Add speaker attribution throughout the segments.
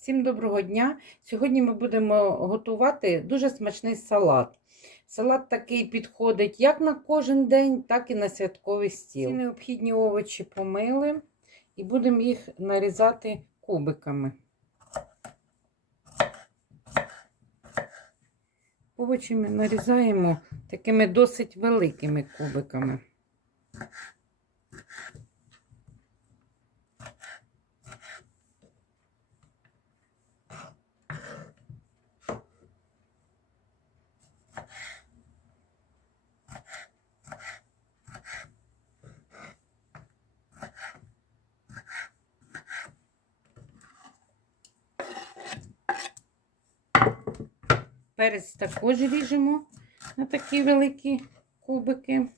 Speaker 1: Всім доброго дня! Сьогодні ми будемо готувати дуже смачний салат. Салат такий підходить як на кожен день, так і на святковий стіл. Всі необхідні овочі помили і будемо їх нарізати кубиками. Овочі ми нарізаємо такими досить великими кубиками. Перець також ріжемо на такі великі кубики.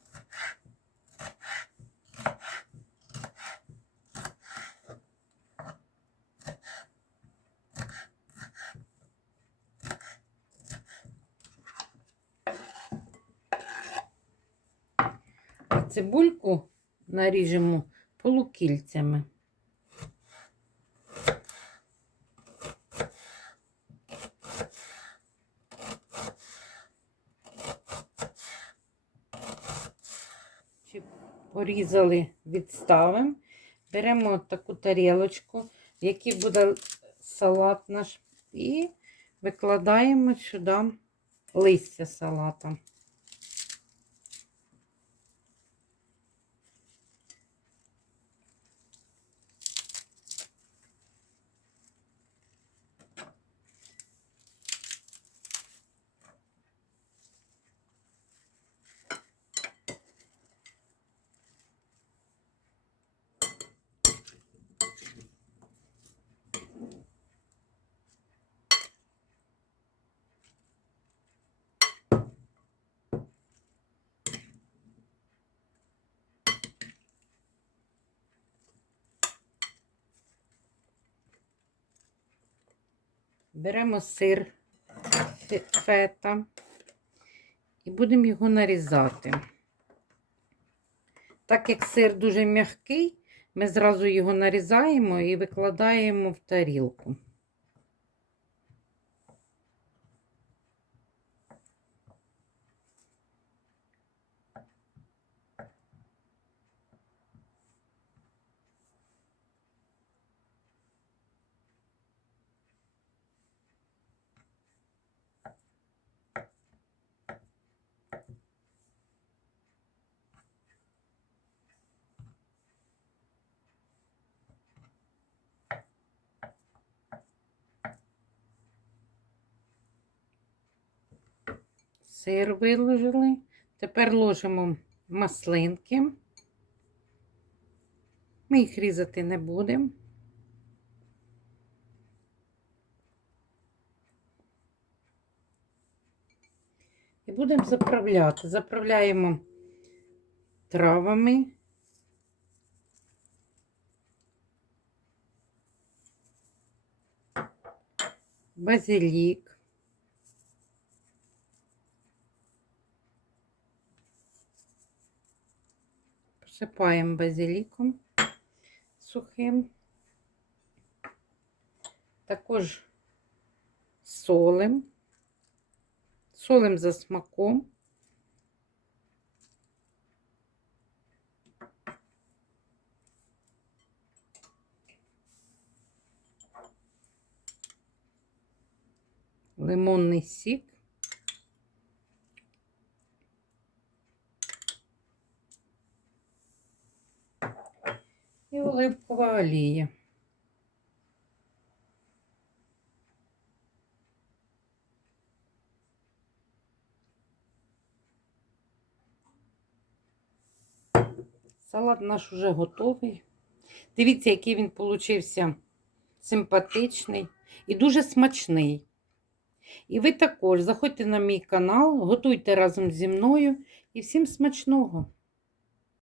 Speaker 1: Цибульку наріжемо полукільцями. Порізали, відставимо. Беремо таку тарілочку, в якій буде салат наш, і викладаємо сюди листя салата. Беремо сир фета і будемо його нарізати. Так як сир дуже м'який, ми зразу його нарізаємо і викладаємо в тарілку. Сир виложили. Тепер ложимо маслинки. Ми їх різати не будемо. І будемо заправляти. Заправляємо травами. Базилік. Посипаємо базиліком сухим. Також солим. Солим за смаком. Лимонний сік. І оливкова олія. Салат наш уже готовий. Дивіться, який він получився симпатичний і дуже смачний. І ви також заходьте на мій канал, готуйте разом зі мною і всім смачного!